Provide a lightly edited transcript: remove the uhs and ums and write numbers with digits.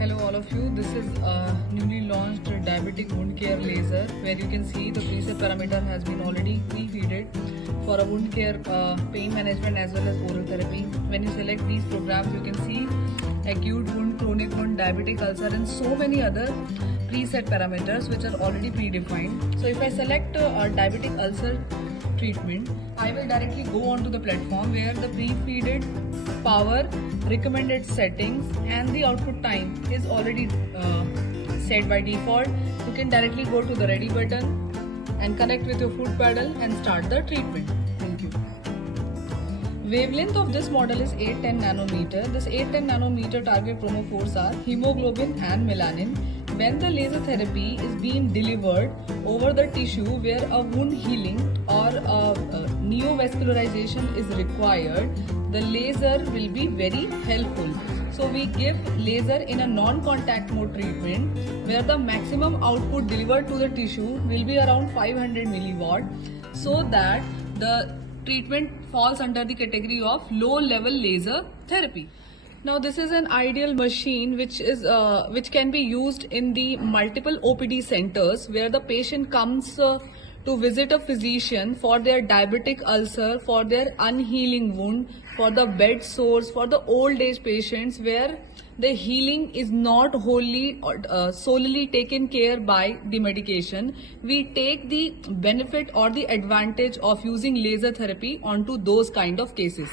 Hello all of you, this is a newly launched diabetic wound care laser where you can see the preset parameter has been already pre-feeded for a wound care pain management as well as oral therapy. When you select these programs you can see acute wound, chronic wound, diabetic ulcer and so many other preset parameters which are already predefined. So if I select a diabetic ulcer treatment, I will directly go onto the platform where the pre-feeded power, recommended settings and the output time is already set by default. You can directly go to the ready button and connect with your foot pedal and start the treatment. Thank you. Wavelength of this model is 810 nanometer. This 810 nanometer target chromophores are hemoglobin and melanin. When the laser therapy is being delivered over the tissue where a wound healing or a neovascularization is required, the laser will be very helpful. So we give laser in a non-contact mode treatment where the maximum output delivered to the tissue will be around 500 milliwatt, so that the treatment falls under the category of low level laser therapy. Now this is an ideal machine which can be used in the multiple OPD centers where the patient comes to visit a physician for their diabetic ulcer, for their unhealing wound, for the bed sores, for the old age patients where the healing is not wholly or solely taken care by the medication. We take the benefit or the advantage of using laser therapy onto those kind of cases.